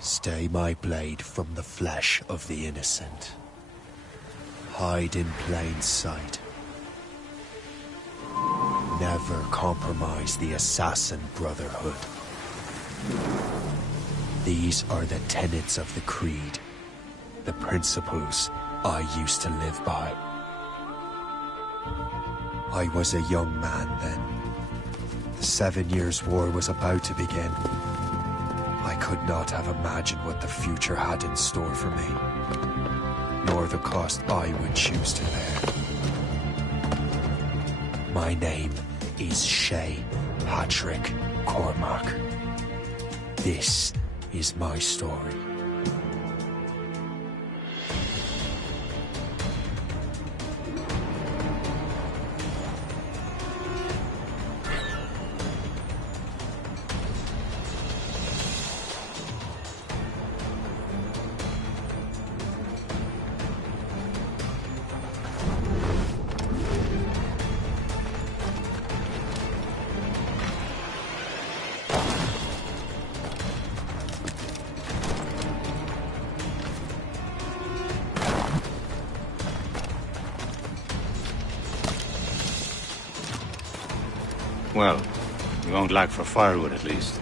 Stay my blade from the flesh of the innocent. Hide in plain sight. Never compromise the Assassin Brotherhood. These are the tenets of the Creed, the principles I used to live by. I was a young man then. The 7 Years' War was about to begin. I could not have imagined what the future had in store for me, nor the cost I would choose to bear. My name is Shay Patrick Cormac. This is my story. Well, you won't lack for firewood, at least.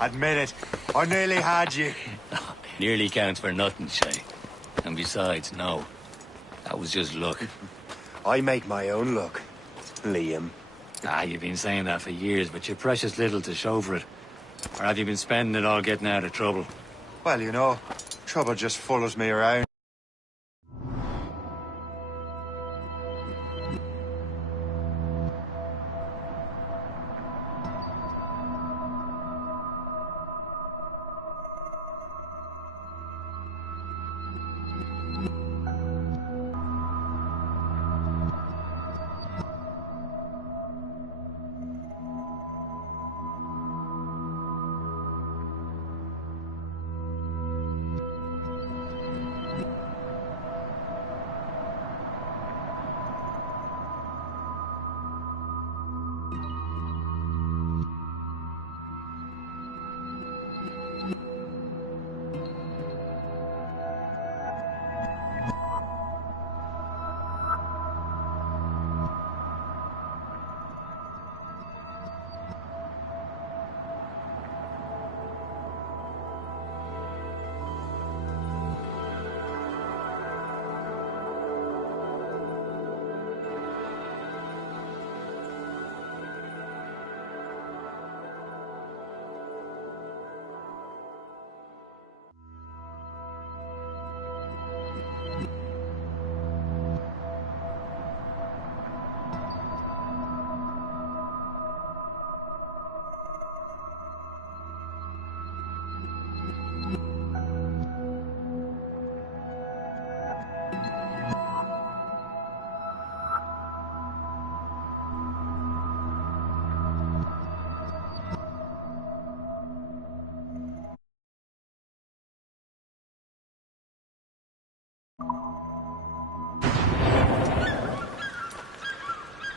Admit it, I nearly had you. Nearly counts for nothing, Shay. And besides, no. That was just luck. I make my own luck, Liam. You've been saying that for years, but you're precious little to show for it. Or have you been spending it all getting out of trouble? Well, you know, trouble just follows me around.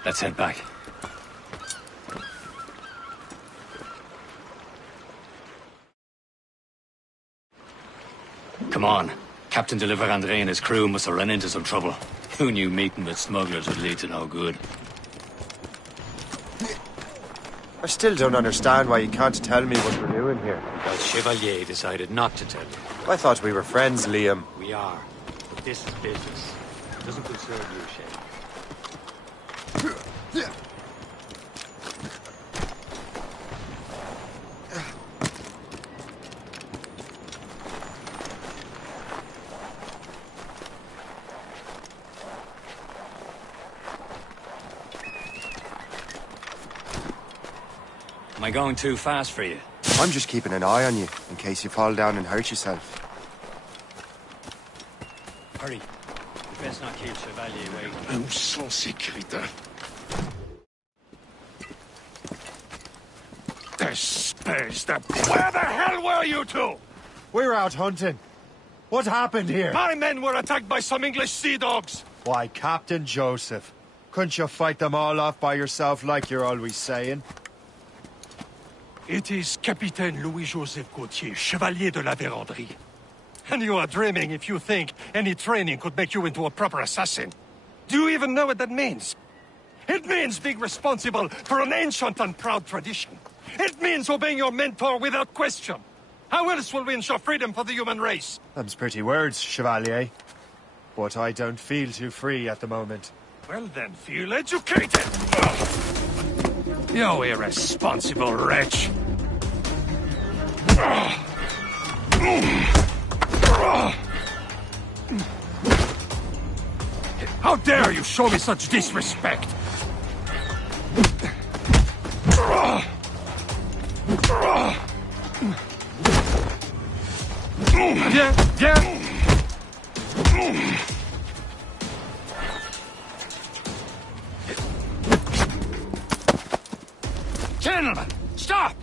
Let's head back. Come on. Captain de Andre and his crew must have run into some trouble. Who knew meeting with smugglers would lead to no good? I still don't understand why you can't tell me what we're doing here. Because Chevalier decided not to tell you. I thought we were friends, Liam. We are. But this is business. It doesn't concern you, Shay. Am I going too fast for you? I'm just keeping an eye on you, in case you fall down and hurt yourself. Hurry. Best not keep Chevalier waiting. Où sont ces crétins? Espèce de... Where the hell were you two? We're out hunting. What happened here? My men were attacked by some English sea dogs. Why, Captain Joseph. Couldn't you fight them all off by yourself like you're always saying? It is Capitaine Louis-Joseph Gauthier, Chevalier de la Vérendrye. And you are dreaming if you think any training could make you into a proper assassin. Do you even know what that means? It means being responsible for an ancient and proud tradition. It means obeying your mentor without question. How else will we ensure freedom for the human race? Them's pretty words, Chevalier. But I don't feel too free at the moment. Well then, feel educated! You irresponsible wretch! How dare you show me such disrespect! Yeah. Gentlemen, stop!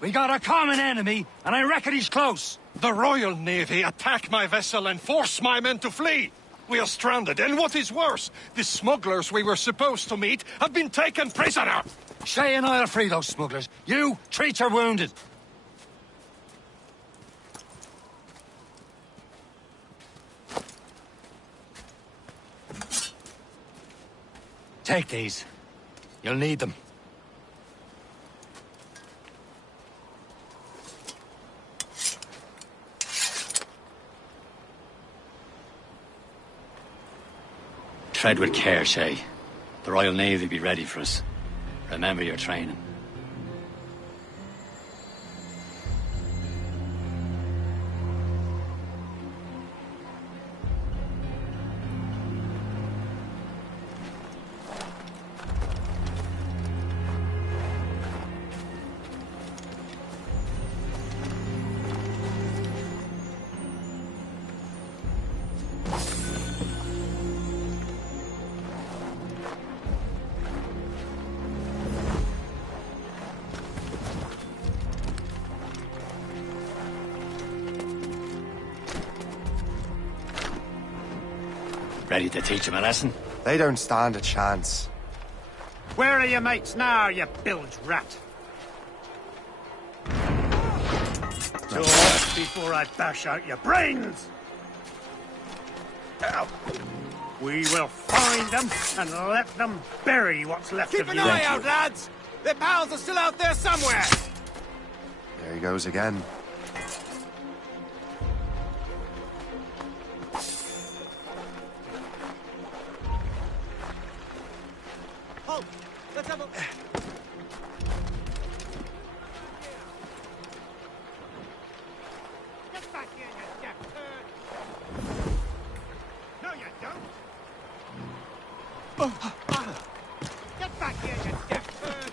We got a common enemy, and I reckon he's close. The Royal Navy attack my vessel and force my men to flee. We are stranded, and what is worse, the smugglers we were supposed to meet have been taken prisoner. Shay and I'll free those smugglers. You, treat your wounded. Take these. You'll need them. Tread with care, Shay. The Royal Navy be ready for us. Remember your training. Ready to teach him a lesson? They don't stand a chance. Where are your mates now, you bilge rat? Talk before I bash out your brains! Ow. We will find them and let them bury what's left of you. Keep an eye out, lads! Their pals are still out there somewhere! There he goes again. Halt! Let's have a... Get back here, you deaf turd! No, you don't! Get back here, you deaf turd!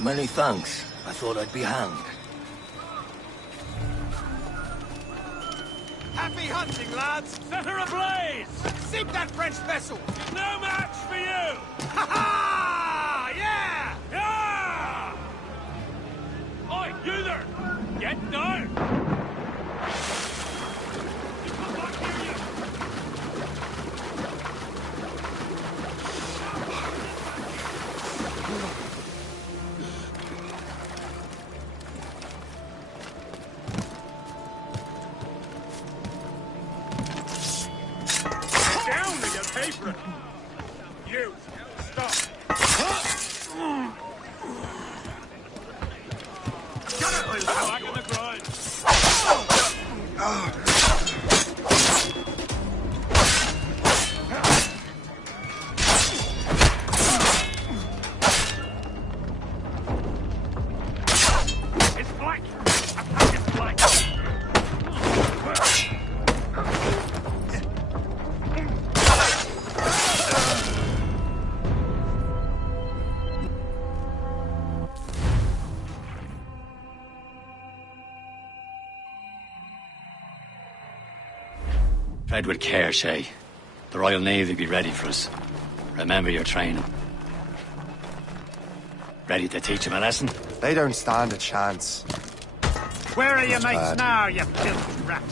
Many thanks. I thought I'd be hanged. Happy hunting, lads! Set her ablaze! Sink that French vessel! No match for you! Ha ha! Yeah! Yeah! Oi, you there! Get down! Come back here, you! pay for it. You, stop. Get it, Lil. Back in the grind. It's black. Attack is black. Tread with care, Shay. The Royal Navy be ready for us. Remember your training. Ready to teach them a lesson? They don't stand a chance. Where are your Not mates bad. now, you filthy rat?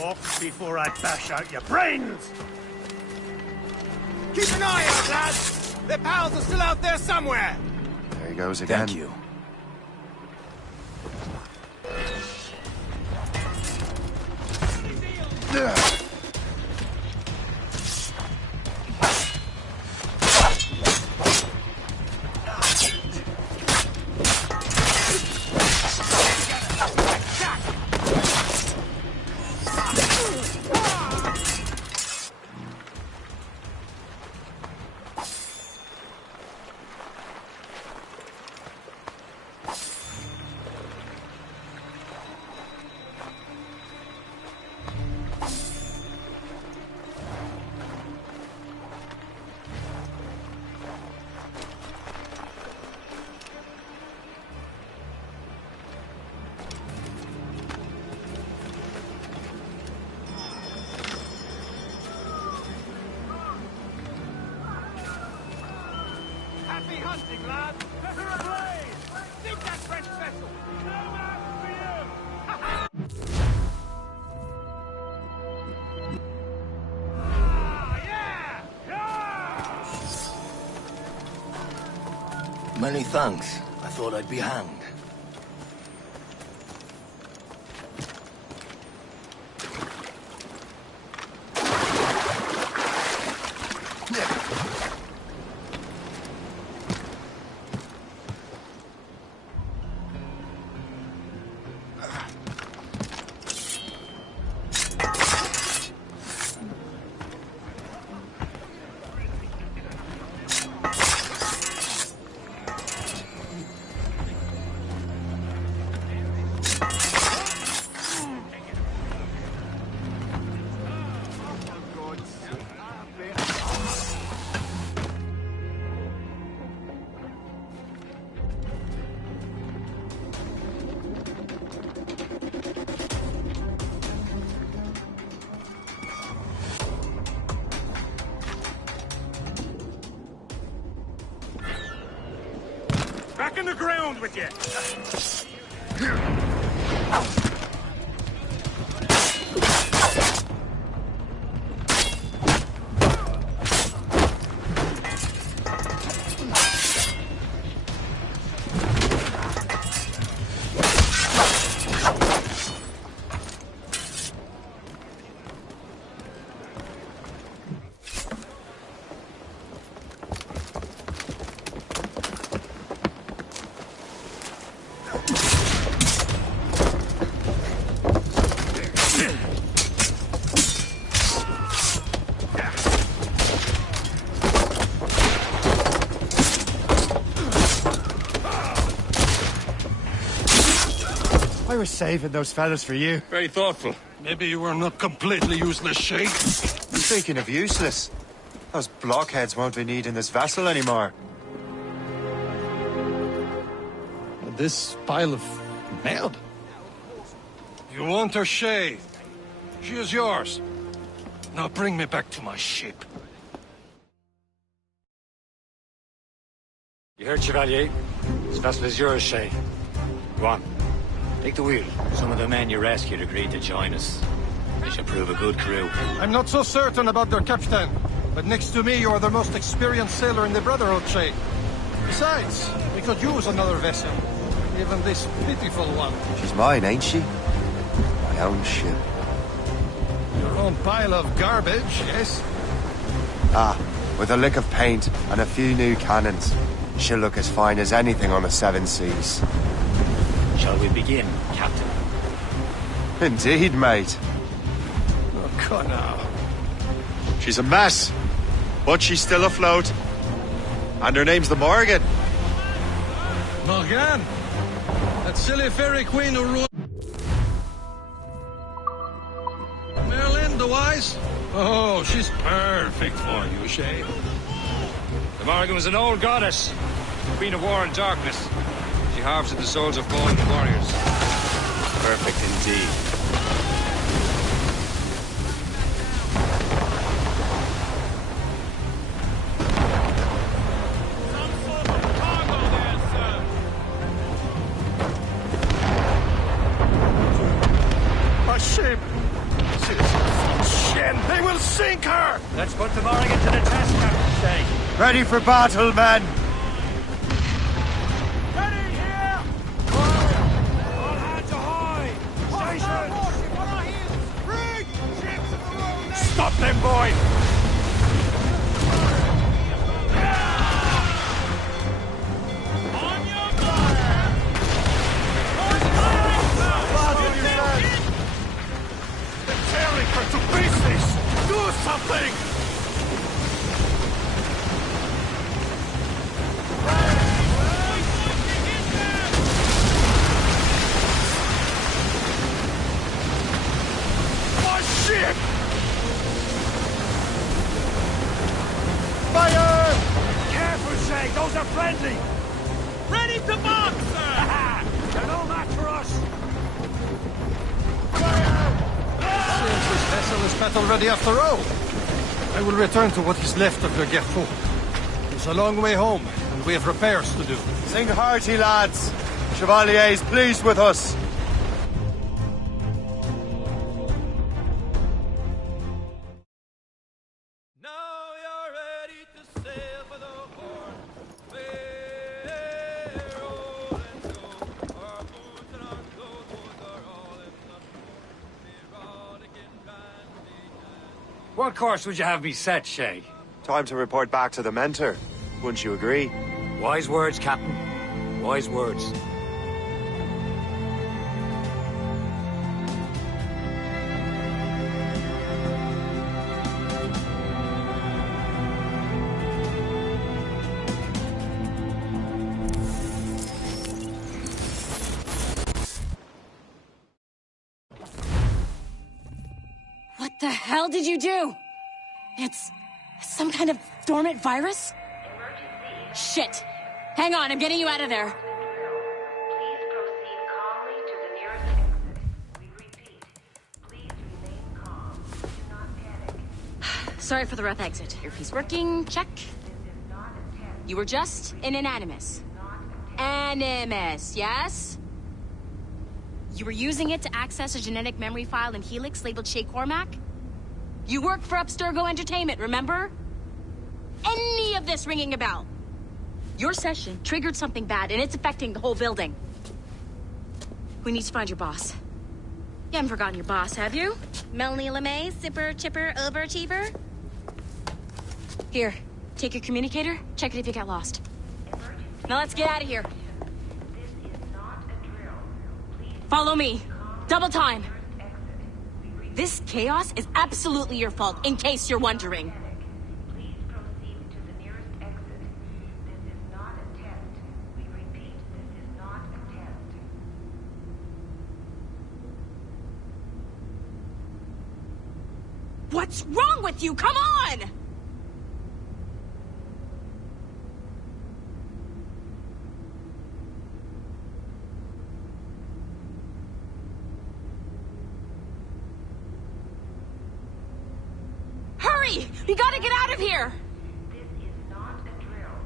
Talk before I bash out your brains! Keep an eye out, lads! Their pals are still out there somewhere! There he goes again. Thank you. Happy hunting, lads! Pressure ablaze! Sink that French vessel! No match for you! Many thanks. I thought I'd be hanged. Back in the ground with you! I was saving those fellas for you. Very thoughtful. Maybe you were not completely useless, Shay. Speaking of useless, those blockheads won't be needing this vessel anymore. This pile of mud. You want her, Shay? She is yours. Now bring me back to my ship. You heard, Chevalier? This vessel is yours, Shay. Go on. Take the wheel. Some of the men you rescued agreed to join us. They should prove a good crew. I'm not so certain about their captain, but next to me you are the most experienced sailor in the Brotherhood, Shay. Besides, we could use another vessel. Even this pitiful one. She's mine, ain't she? My own ship. Your own pile of garbage, yes? Ah, with a lick of paint and a few new cannons, she'll look as fine as anything on the Seven Seas. Shall we begin, Captain? Indeed, mate. Oh, come now. She's a mess, but she's still afloat. And her name's the Morgan. Morgan? That silly fairy queen who ruled... Merlin, the Wise? Oh, she's perfect for you, Shay. The Morgan was an old goddess, queen of war and darkness. She harvested the souls of fallen warriors. Perfect indeed. A ship! Shit! They will sink her! Let's put the Morgan to the test, Captain Shay. Ready for battle, men! Ready here! All hands ahoy! Station! Stop them, boy! On your fire! They're tearing her to pieces! Do something! Shit! Fire! Careful, Shay! Those are friendly! Ready to bomb, sir! They're no match for us! Seems this vessel is battle ready after all. I will return to what is left of your Gerfo. It's a long way home, and we have repairs to do. Sing hearty, lads. Chevalier is pleased with us. What course would you have me set, Shay? Time to report back to the mentor. Wouldn't you agree? Wise words, Captain. Wise words. What the hell did you do? It's some kind of dormant virus? Shit! Hang on, I'm getting you out of there. Please proceed calmly to the nearest exit. We repeat, please remain calm. Do not panic. Sorry for the rough exit. Earpiece working, check. This is not a test. You were just in an animus. Animus, yes? You were using it to access a genetic memory file in Helix labeled Shay Cormac? You worked for Abstergo Entertainment, remember? Any of this ringing a bell? Your session triggered something bad, and it's affecting the whole building. We need to find your boss. You haven't forgotten your boss, have you? Melanie LeMay, Sipper, Chipper, Overachiever? Here, take your communicator, check it if you get lost. Now let's get out of here. This is not a drill. Please Follow me. Double time. exit. We repeat, This chaos is absolutely your fault, in case you're wondering. please proceed to the nearest exit. This is not a test. We repeat, this is not a test. What's wrong with you? Come on! Hurry! We gotta get out of here! This is not a drill.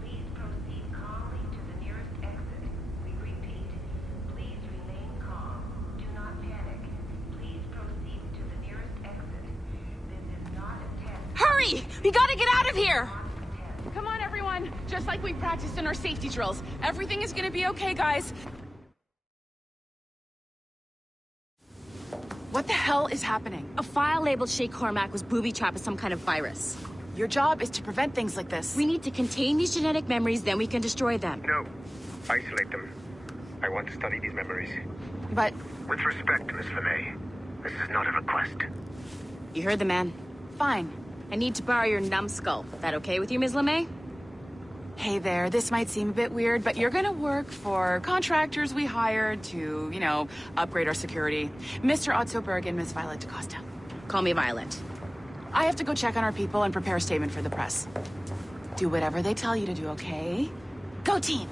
Please proceed calmly to the nearest exit. We repeat, please remain calm. Do not panic. Please proceed to the nearest exit. This is not a test. Hurry! We gotta get out of here! Come on, everyone. Just like we practiced in our safety drills. Everything is gonna be okay, guys. What the hell is happening? A file labeled Shay Cormac was booby-trapped with some kind of virus. Your job is to prevent things like this. We need to contain these genetic memories, then we can destroy them. No. Isolate them. I want to study these memories. But... With respect, Miss LeMay, this is not a request. You heard the man. Fine. I need to borrow your numbskull. That okay with you, Ms. LeMay? Hey there, this might seem a bit weird, but you're gonna work for contractors we hired to, you know, upgrade our security. Mr. Otzoberg and Miss Violet DaCosta. Call me Violet. I have to go check on our people and prepare a statement for the press. Do whatever they tell you to do, okay? Go team!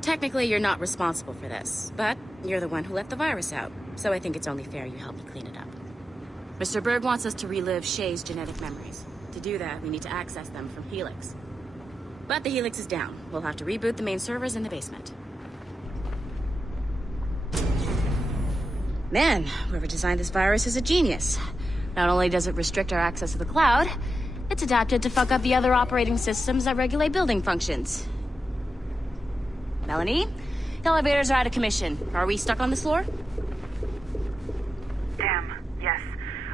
Technically, you're not responsible for this, but you're the one who let the virus out, so I think it's only fair you help me clean it up. Mr. Berg wants us to relive Shay's genetic memories. To do that, we need to access them from Helix. But the Helix is down. We'll have to reboot the main servers in the basement. Man, whoever designed this virus is a genius. Not only does it restrict our access to the cloud, it's adapted to fuck up the other operating systems that regulate building functions. Melanie? The elevators are out of commission. Are we stuck on this floor? Damn, yes.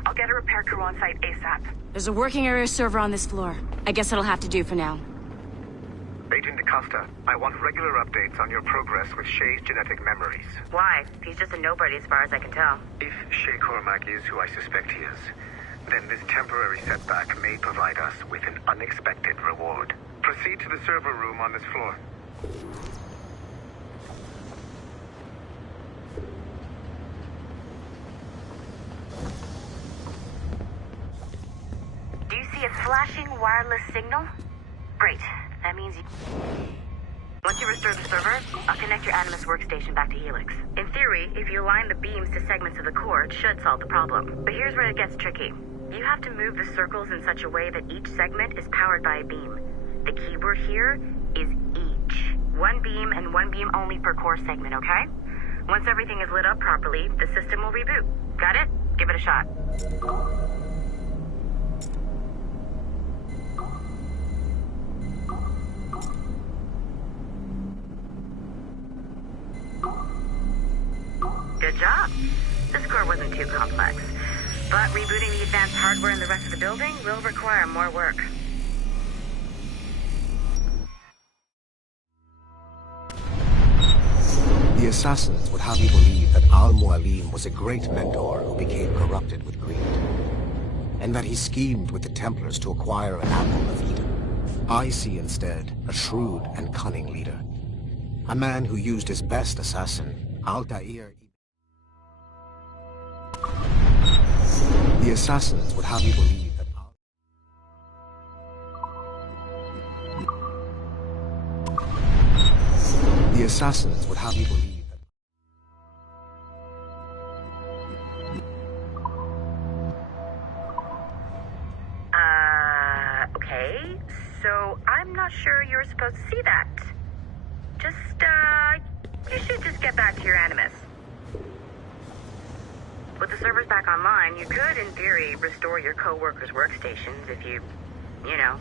I'll get a repair crew on site ASAP. There's a working area server on this floor. I guess that'll have to do for now. Agent DaCosta, I want regular updates on your progress with Shay's genetic memories. Why? He's just a nobody as far as I can tell. If Shay Cormac is who I suspect he is, then this temporary setback may provide us with an unexpected reward. Proceed to the server room on this floor. Do you see a flashing wireless signal? Great. That means you... Once you restore the server, I'll connect your Animus workstation back to Helix. In theory, if you align the beams to segments of the core, it should solve the problem. But here's where it gets tricky. You have to move the circles in such a way that each segment is powered by a beam. The keyword here is each. One beam and one beam only per core segment, okay? Once everything is lit up properly, the system will reboot. Got it? Give it a shot. Good job. This core wasn't too complex. But rebooting the advanced hardware in the rest of the building will require more work. The Assassins would have you believe that Al-Mualim was a great mentor who became corrupted with greed, and that he schemed with the Templars to acquire an apple of Eden. I see instead a shrewd and cunning leader, a man who used his best assassin, Altair. The Assassins would have you believe that The Assassins would have you believe that Okay. So, I'm not sure you're supposed to see that. Just, you should just get back to your Animus. With the servers back online, you could, in theory, restore your co-workers' workstations if you know,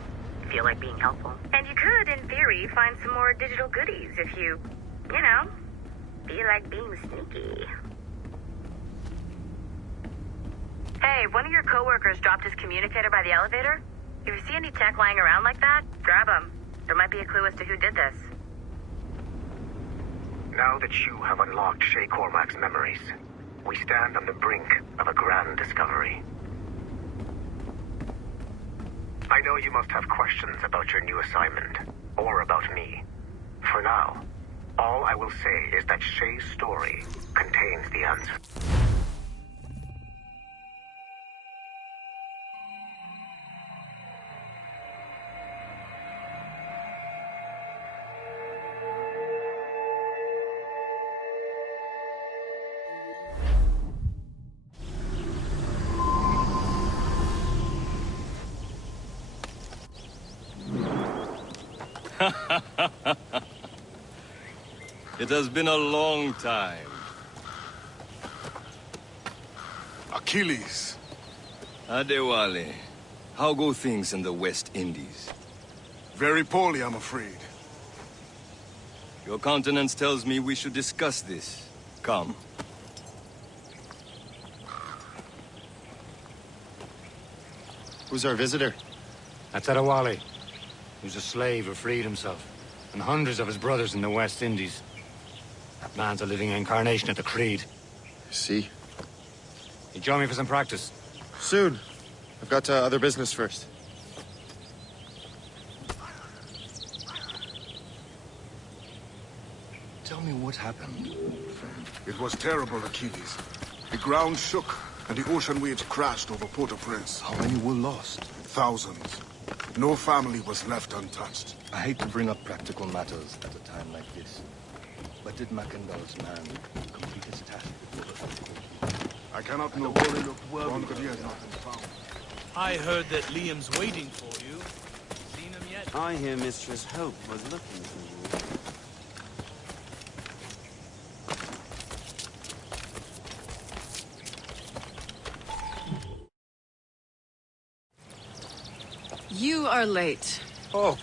feel like being helpful. And you could, in theory, find some more digital goodies if you know, feel like being sneaky. Hey, one of your co-workers dropped his communicator by the elevator. If you see any tech lying around like that, grab them. There might be a clue as to who did this. Now that you have unlocked Shay Cormac's memories, we stand on the brink of a grand discovery. I know you must have questions about your new assignment, or about me. For now, all I will say is that Shay's story contains the answer. It has been a long time. Achilles. Adewale, how go things in the West Indies? Very poorly, I'm afraid. Your countenance tells me we should discuss this. Come. Who's our visitor? That's Adewale, who's a slave who freed himself, and hundreds of his brothers in the West Indies. That man's a living incarnation of the Creed. I see. You join me for some practice? Soon. I've got other business first. Tell me what happened. It was terrible, Achilles. The ground shook, and the ocean waves crashed over Port-au-Prince. How many were lost? Thousands. No family was left untouched. I hate to bring up practical matters at a time like this. But did Mackandal's man complete his task before the... I cannot know. One could yet not been found. I heard that Liam's waiting for you. Seen him yet? I hear Mistress Hope was looking for you. You are late. Oh,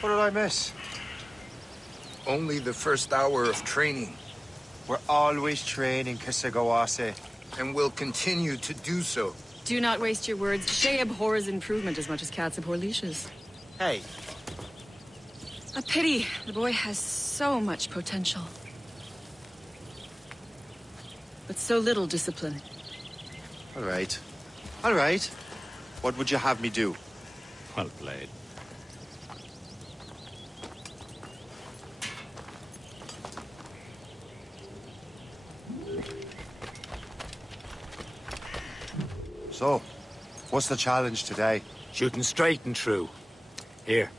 what did I miss? Only the first hour of training. We're always training, Kisagawase. And will continue to do so. Do not waste your words. Shay abhors improvement as much as cats abhor leashes. Hey. A pity. The boy has so much potential. But so little discipline. All right. All right. What would you have me do? Well played. So, what's the challenge today? Shooting straight and true. Here,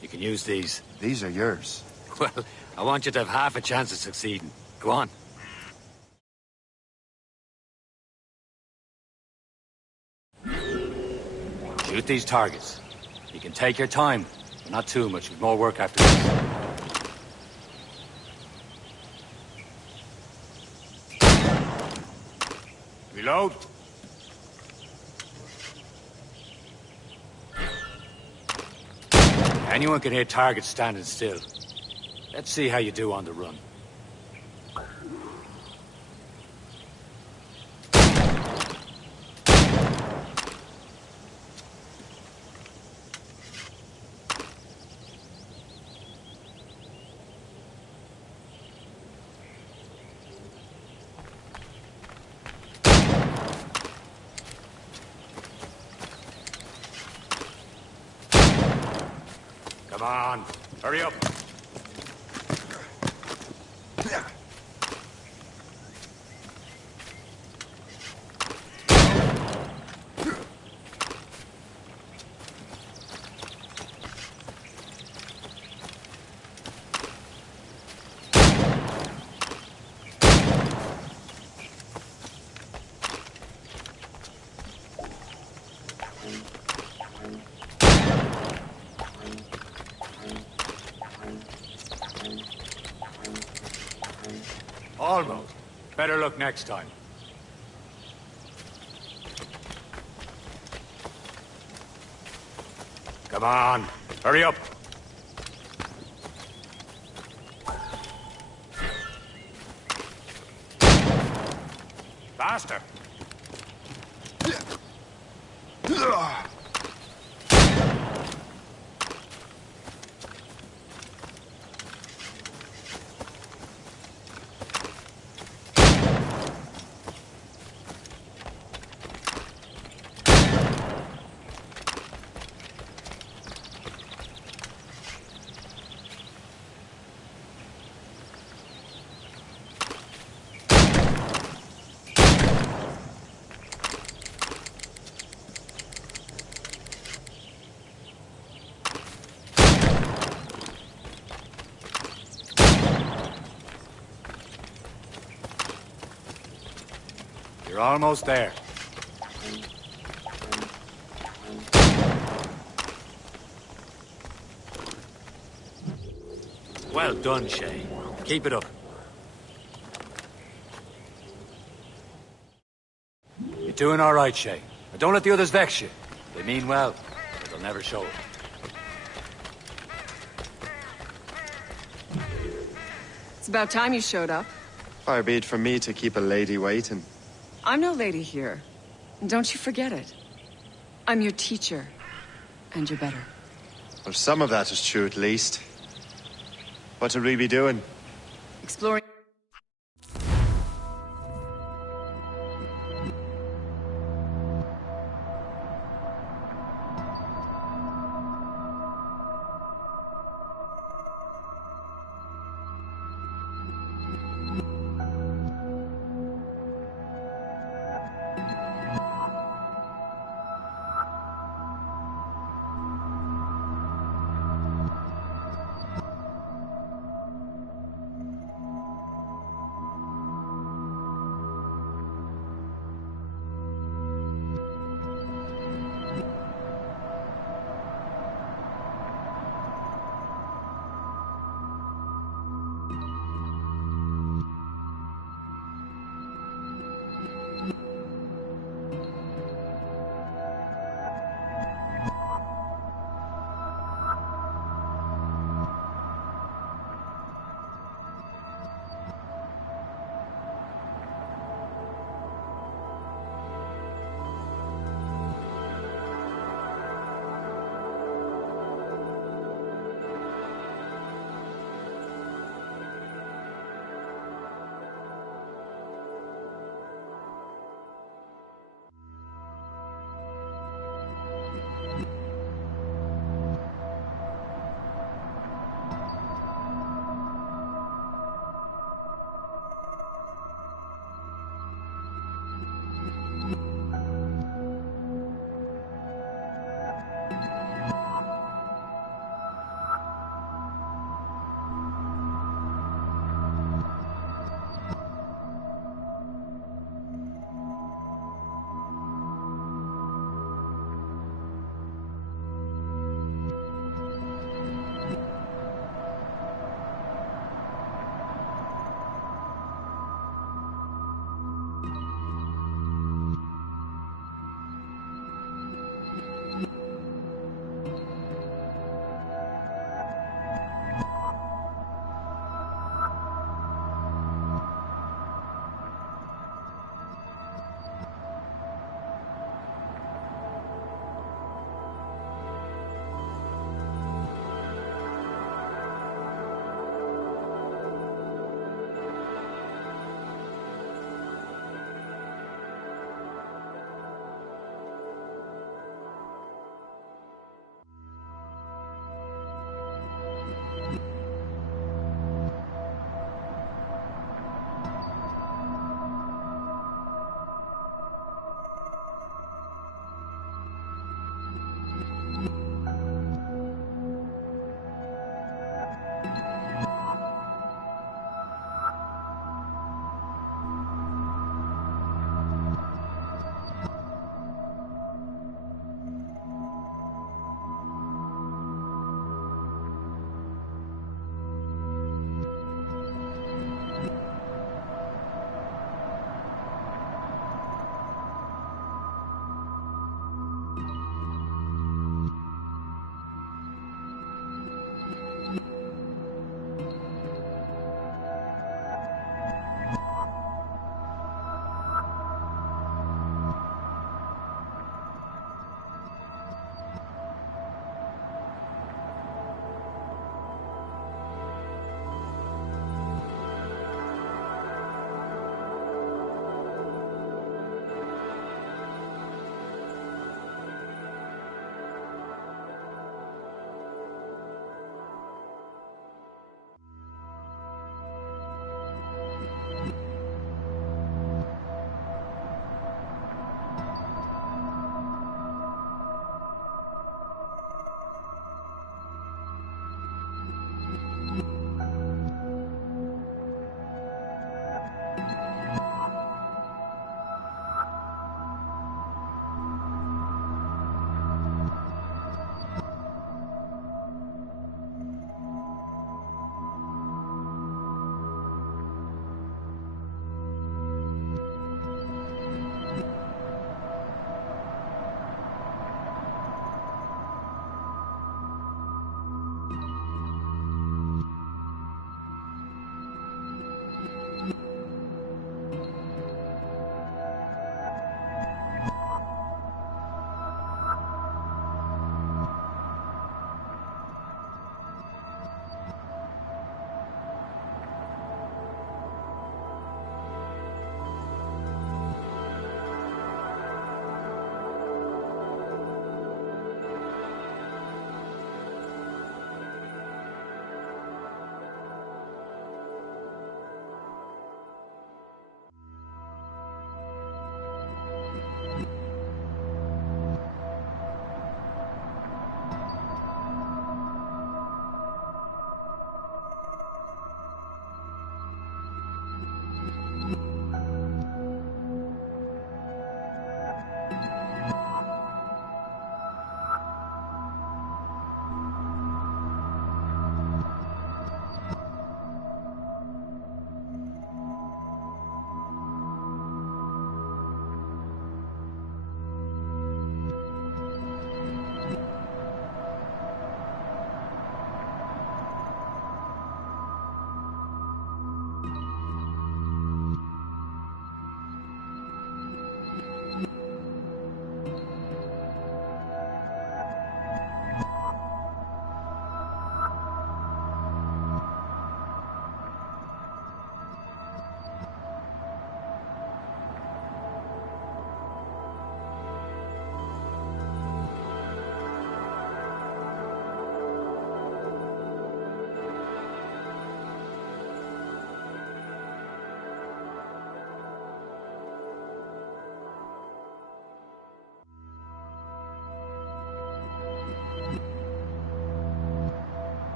you can use these. These are yours. Well, I want you to have half a chance of succeeding. Go on. Shoot these targets. You can take your time, but not too much. With more work after this. Reload. Anyone can hit targets standing still. Let's see how you do on the run. Come on, hurry up. Almost. Better look next time. Come on, hurry up. Faster. You're almost there. Well done, Shay. Keep it up. You're doing all right, Shay. But don't let the others vex you. They mean well, but they'll never show it. It's about time you showed up. Far be it from me to keep a lady waiting. I'm no lady here. Don't you forget it. I'm your teacher. And you're better. Well, some of that is true at least. What would we be doing? Exploring...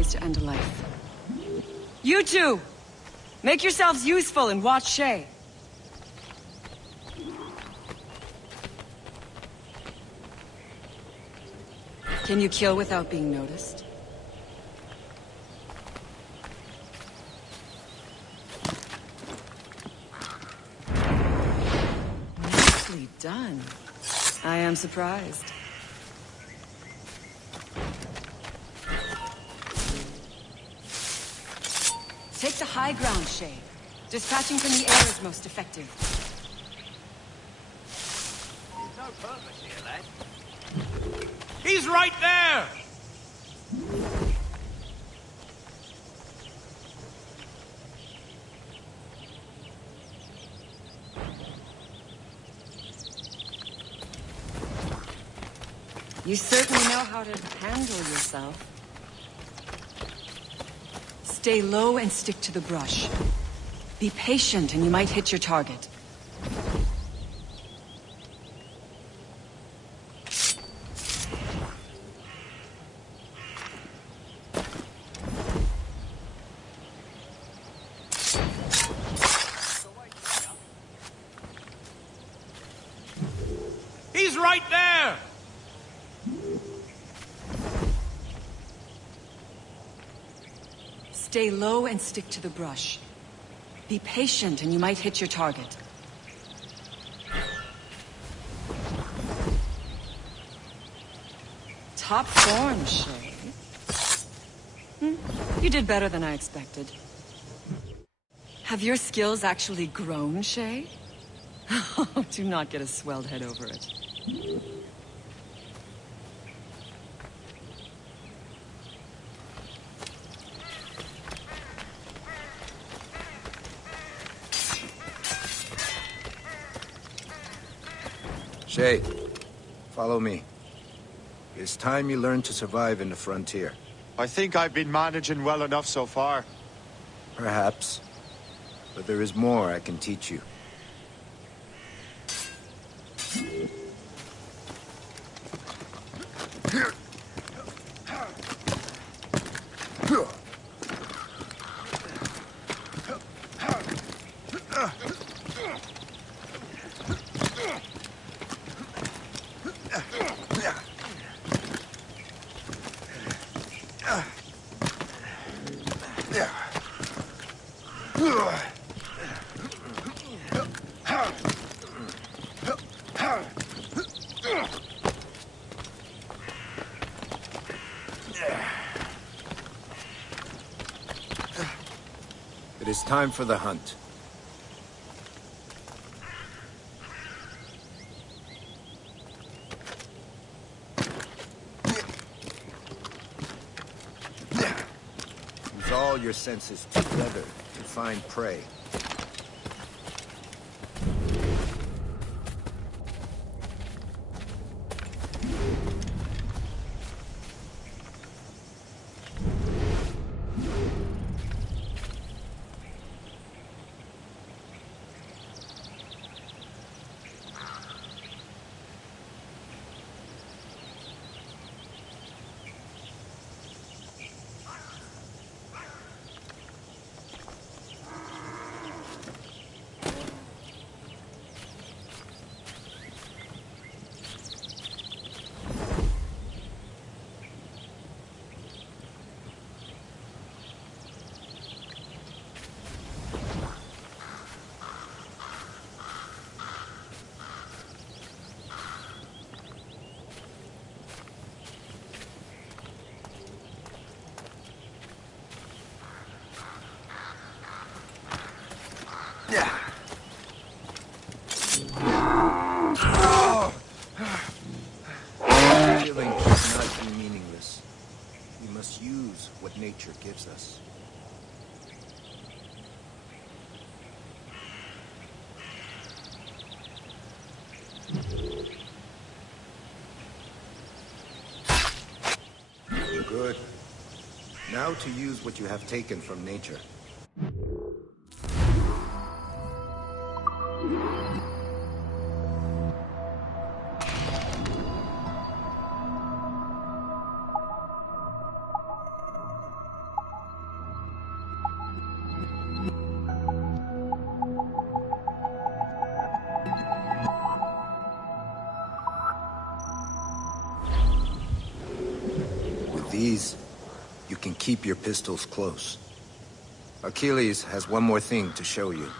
ways to end a life. You two! Make yourselves useful and watch Shay. Can you kill without being noticed? Nicely done. I am surprised. Take the high ground, Shay. Dispatching from the air is most effective. There's no purpose here, lad. He's right there! You certainly know how to handle yourself. Stay low and stick to the brush. Be patient and you might hit your target. He's right there! Stay low and stick to the brush. Be patient and you might hit your target. Top form, Shay. You did better than I expected. Have your skills actually grown, Shay? Do not get a swelled head over it. Shay, follow me. It's time you learn to survive in the frontier. I think I've been managing well enough so far. Perhaps. But there is more I can teach you. It is time for the hunt. Use all your senses together to find prey. Killing should not be meaningless. We must use what nature gives us. Good. Now to use what you have taken from nature. Achilles, you can keep your pistols close. Achilles has one more thing to show you.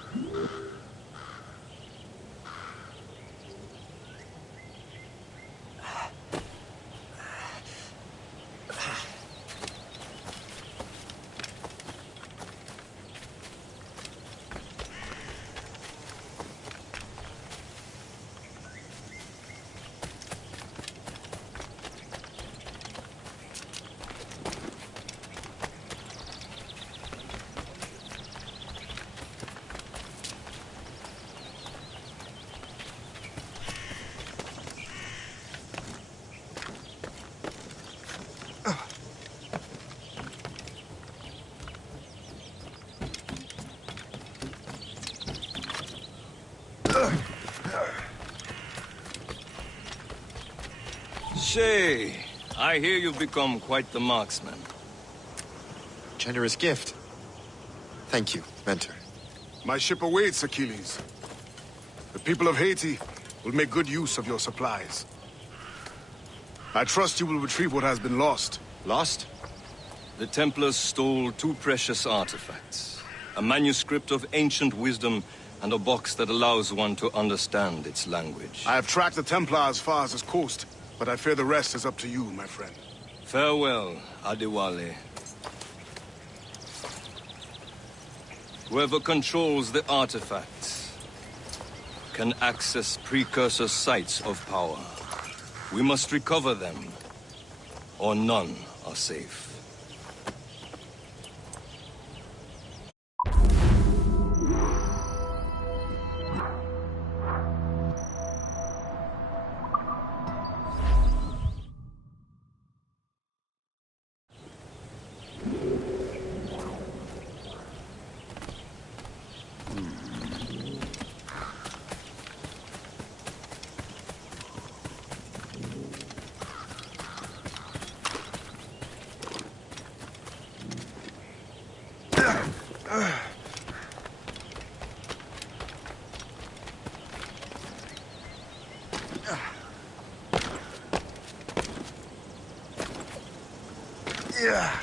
Shay, I hear you've become quite the marksman. Generous gift. Thank you, Mentor. My ship awaits, Achilles. The people of Haiti will make good use of your supplies. I trust you will retrieve what has been lost. Lost? The Templars stole 2 precious artifacts. A manuscript of ancient wisdom and a box that allows one to understand its language. I have tracked the Templar as far as this coast, but I fear the rest is up to you, my friend. Farewell, Adewale. Whoever controls the artifacts can access precursor sites of power. We must recover them, or none are safe. Yeah.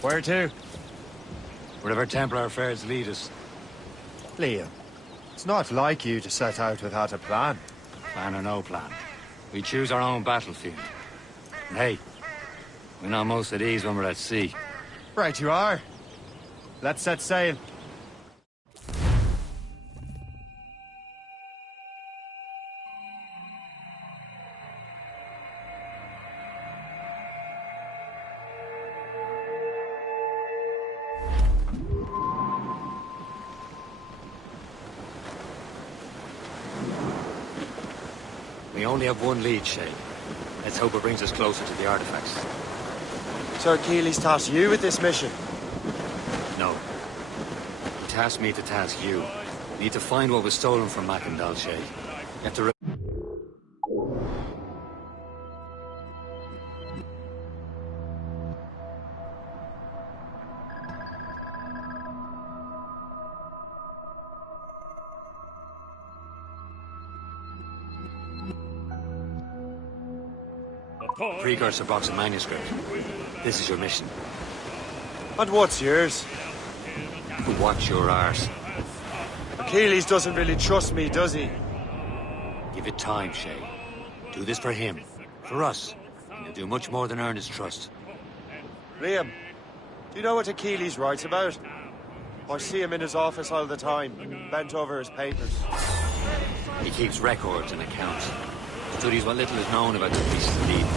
Where to? Wherever Templar affairs lead us. Liam, it's not like you to set out without a plan. Plan or no plan. We choose our own battlefield. And hey, we're not most at ease when we're at sea. Right you are. Let's set sail. We only have one lead, Shay. Let's hope it brings us closer to the artifacts. So Achilles tasked you with this mission? No. He tasked me to task you. We need to find what was stolen from Macandal, Shay. You have to... Precursor box of manuscript. This is your mission. And what's yours? Watch your arse. Achilles doesn't really trust me, does he? Give it time, Shay. Do this for him. For us. And you'll do much more than earn his trust. Liam, do you know what Achilles writes about? I see him in his office all the time, bent over his papers. He keeps records and accounts. Studies what little is known about the pieces of Eden.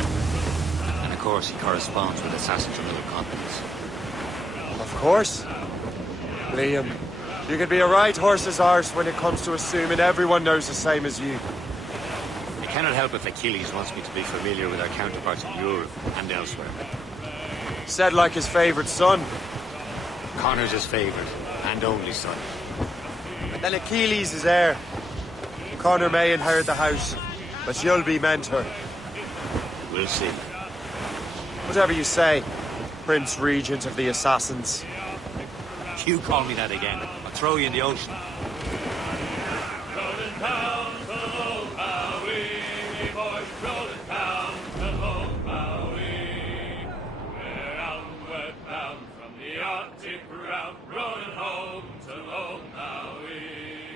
And of course, he corresponds with assassins from other continents. Of course. Liam, you can be a right horse's arse when it comes to assuming everyone knows the same as you. I cannot help if Achilles wants me to be familiar with our counterparts in Europe and elsewhere. Said like his favourite son. Connor's his favourite and only son. And then Achilles is heir. Connor may inherit the house, but you'll be mentor. We'll see. Whatever you say, Prince Regent of the Assassins. You call me that again, I'll throw you in the ocean. Rolling down the old Maui, boys, rolling down the old Maui. We're outward bound from the Arctic round, rolling home to old Maui.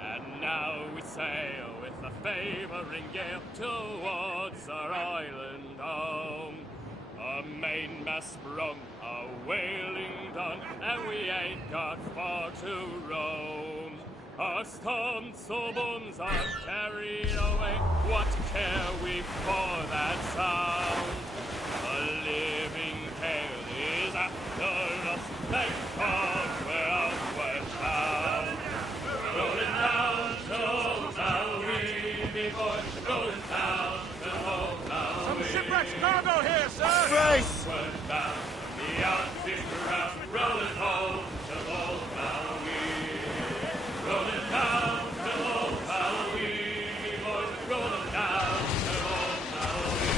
And now we sail with a favouring gale towards our island home. A mainmast sprung, a whaling done, and we ain't got far to roam. Our stunsail booms are carried away, what care we for that sound? A living tale is after us, thank God we're outward bound. Rolling down to old Maui, boys, rolling down to old Maui. Some shipwrecked cargo here, sir! Grace! Outward bound, the Arctic round, rolling home to old Maui. Rolling down to old Maui, boys, rolling down to old Maui.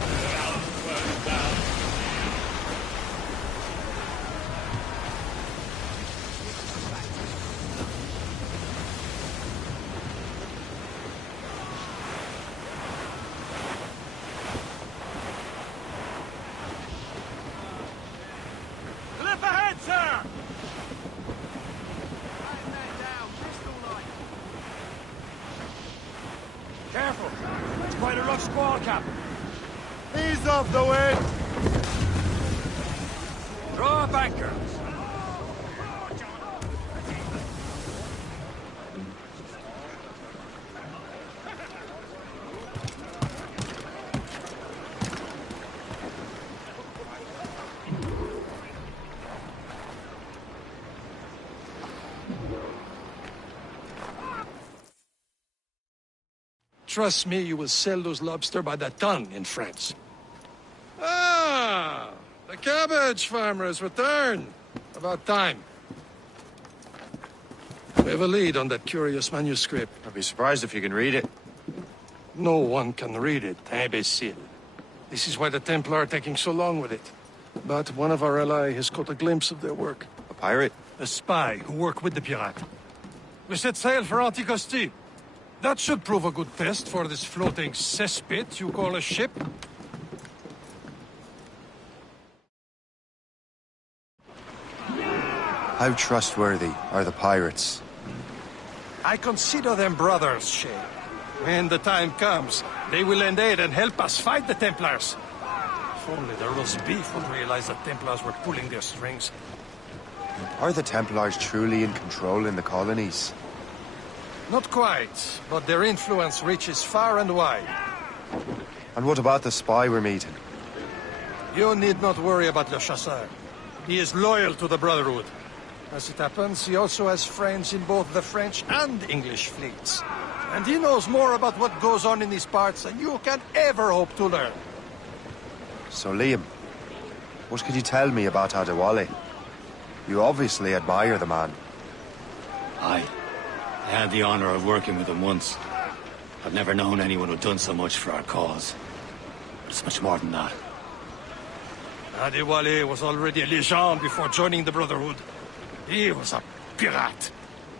We're outward bound. Cliff ahead, sir! Careful. It's quite a rough squall, Captain. Ease off the wind! Draw up anchor. Trust me, you will sell those lobster by the ton in France. Ah, the cabbage farmer has returned. About time. We have a lead on that curious manuscript. I'd be surprised if you can read it. No one can read it, imbecile. This is why the Templar are taking so long with it. But one of our allies has caught a glimpse of their work. A pirate? A spy who worked with the pirate. We set sail for Anticosti. That should prove a good test for this floating cesspit you call a ship. How trustworthy are the pirates? I consider them brothers, Shay. When the time comes, they will lend aid and help us fight the Templars. If only the roast beef would realize the Templars were pulling their strings. Are the Templars truly in control in the colonies? Not quite, but their influence reaches far and wide. And what about the spy we're meeting? You need not worry about Le Chasseur. He is loyal to the Brotherhood. As it happens, he also has friends in both the French and English fleets. And he knows more about what goes on in these parts than you can ever hope to learn. So, Liam, what could you tell me about Adewale? You obviously admire the man. I had the honor of working with him once. I've never known anyone who'd done so much for our cause. It's much more than that. Adewale was already a legend before joining the Brotherhood. He was a pirate.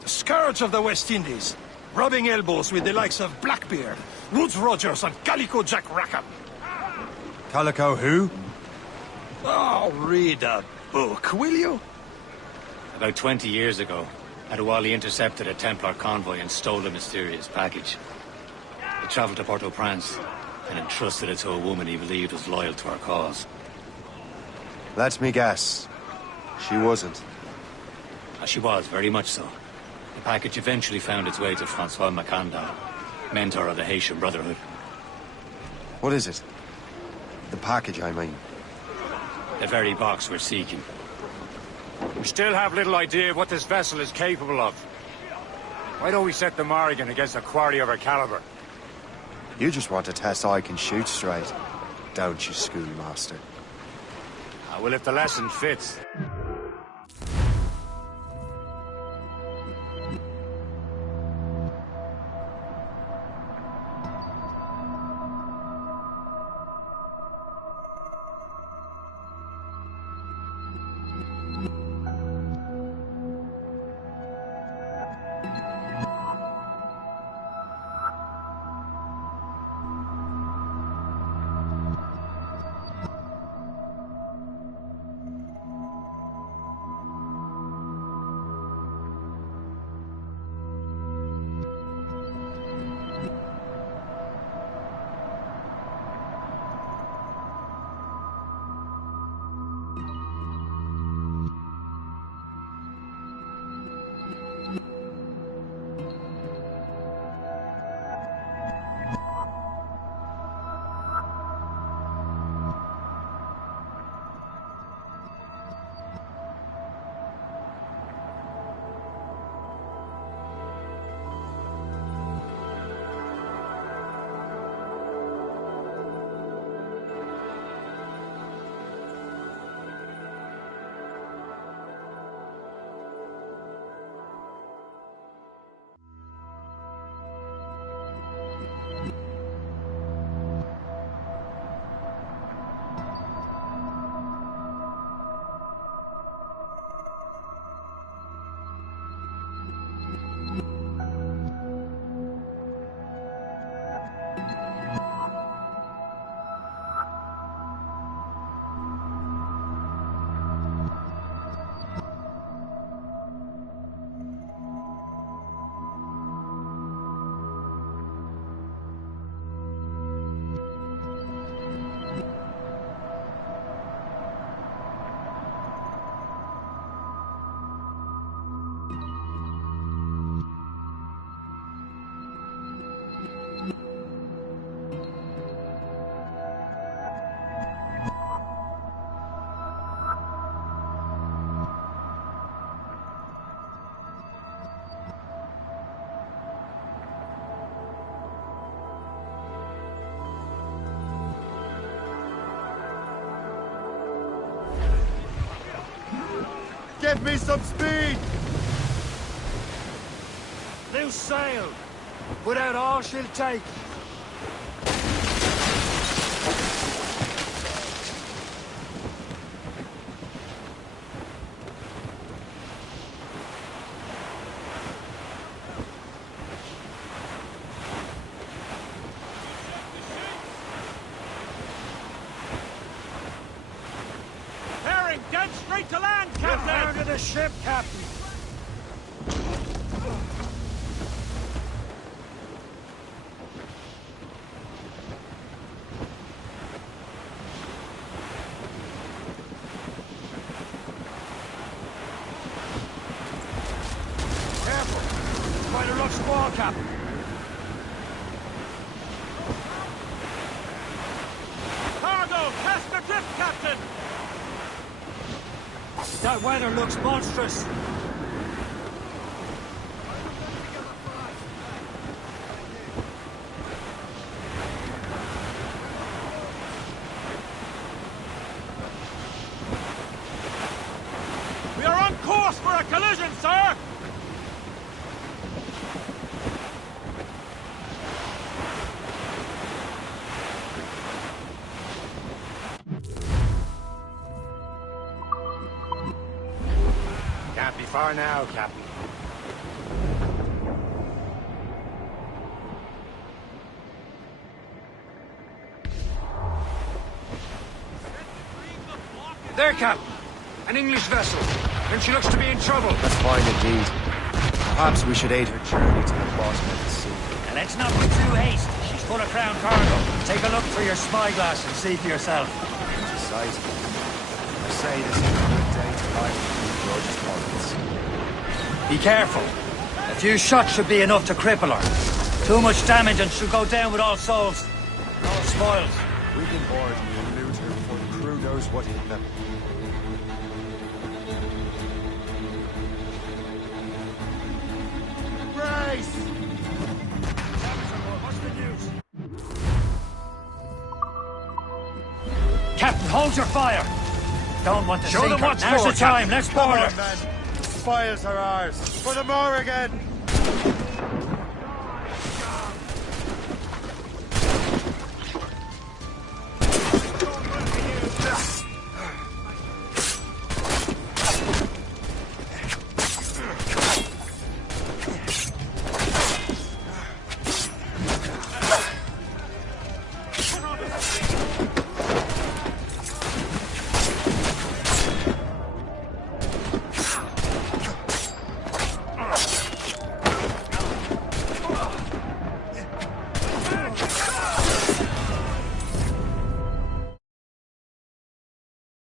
The scourge of the West Indies. Rubbing elbows with the likes of Blackbeard, Woodes Rogers, and Calico Jack Rackham. Calico who? Oh, read a book, will you? About 20 years ago, Adewale intercepted a Templar convoy and stole a mysterious package. It traveled to Port-au-Prince and entrusted it to a woman he believed was loyal to our cause. Let me guess. She wasn't. She was, very much so. The package eventually found its way to Francois Macandal, mentor of the Haitian Brotherhood. What is it? The package, I mean. The very box we're seeking. We still have little idea of what this vessel is capable of. Why don't we set the Morrigan against a quarry of her caliber? You just want to test I can shoot straight, don't you, schoolmaster? Well, if the lesson fits. Give me some speed! Loose sail! Put out all she'll take. Bearing dead straight to land, Captain! Down to the ship, Captain! Careful! Quite a rough squall, Captain. Cargo! Cast adrift, Captain! That weather looks monstrous. We are on course for a collision, sir! Can't be far now, Captain. There, Captain! An English vessel. And she looks to be in trouble. That's fine indeed. Perhaps we should aid her journey to the bottom of the sea. And let's not with too haste. She's full of crown cargo. Take a look through your spyglass and see for yourself. She's sighted. I say this is a good day to ride through George's pockets. Be careful. A few shots should be enough to cripple her. Too much damage and she'll go down with all souls. And all spoils. We can board and loot her before the crew knows what hit them. Brace! What's the news? Captain, hold your fire. Don't want to Show sink them her. what's Now's for, the time. Captain. Let's Come board on, her. men! Spoils are ours! For the Morrigan!